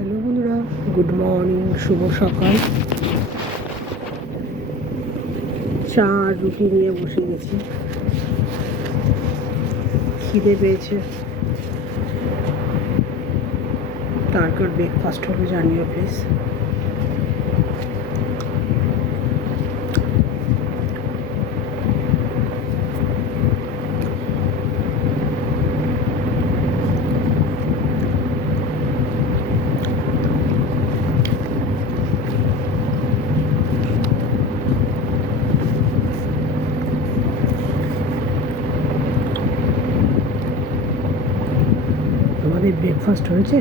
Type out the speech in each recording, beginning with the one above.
Hello বন্ধুরা, good morning, শুভ সকাল। চা আর রুটি নিয়ে বসে গেছি, খিদে পেয়েছে। তারপর ব্রেকফাস্ট হবে, জানিও প্লিজ। তোমাদের ব্রেকফাস্ট হয়েছে?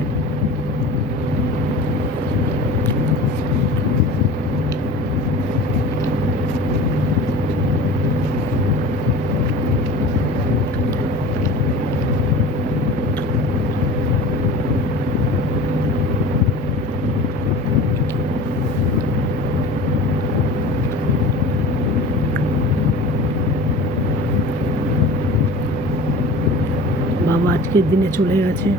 বাবা আজকের দিনে চলে গেছে।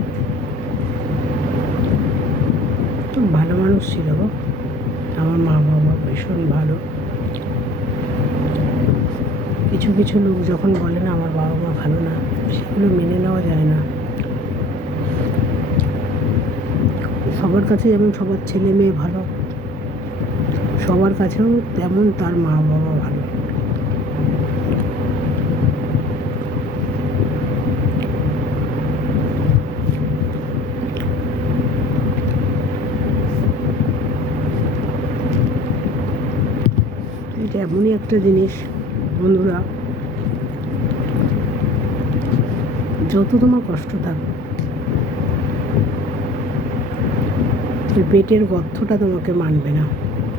খুব ভালো মানুষ ছিল গো। আমার মা বাবা ভীষণ ভালো। কিছু কিছু লোক যখন বলে না আমার বাবা মা ভালো না, সেগুলো মেনে নেওয়া যায় না। সবার কাছে যেমন সবার ছেলে মেয়ে ভালো, সবার কাছেও তেমন তার মা বাবা ভালো। এটা এমনই একটা জিনিস বন্ধুরা, যত তোমার কষ্ট থাকবে, পেটের গর্তটা তোমাকে মানবে না,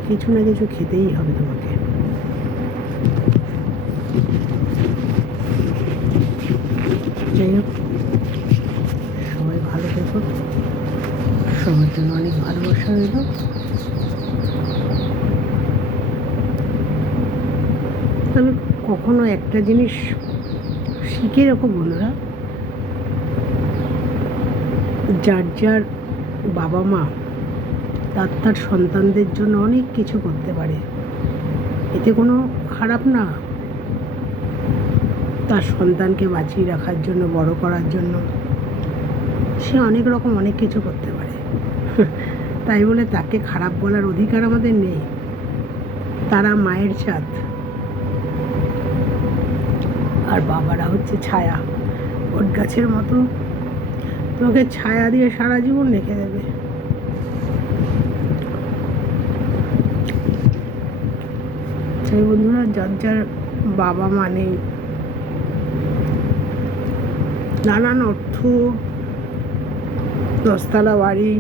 কিছু না কিছু খেতেই হবে তোমাকে। যাই হোক, সবাই ভালো থেকো, সবার জন্য অনেক ভালোবাসা রইল। তবে কখনো একটা জিনিস শিখে রাখো বন্ধুরা, যার যার বাবা মা তার সন্তানদের জন্য অনেক কিছু করতে পারে, এতে কোনো খারাপ না। তার সন্তানকে বাঁচিয়ে রাখার জন্য, বড় করার জন্য সে অনেক রকম অনেক কিছু করতে পারে। তাই বলে তাকে খারাপ বলার অধিকার আমাদের নেই। তারা মায়ের ছাদ, আর বাবারা হচ্ছে ছায়া, বট গাছের মতো তোমাকে ছায়া দিয়ে সারা জীবন রেখে দেবে। সেই বন্ধুরা, যার যার বাবা মা নেই, নানান অর্থ, 10তলা বাড়ি,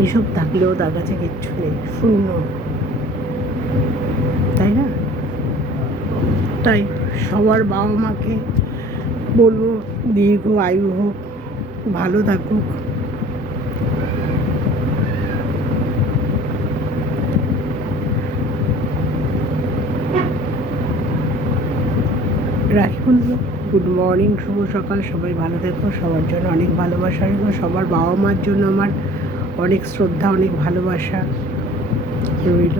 এইসব থাকলেও তার কাছে কিচ্ছু নেই, শূন্য, তাই না? তাই সবার বাবা মাকে বলবো দীর্ঘ আয়ু হোক, ভালো থাকুক। রাখি বন্ধু, গুড মর্নিং, শুভ সকাল, সবাই ভালো থেকো, সবার জন্য অনেক ভালোবাসা রইল। সবার বাবা মার জন্য আমার অনেক শ্রদ্ধা, অনেক ভালোবাসা রইল।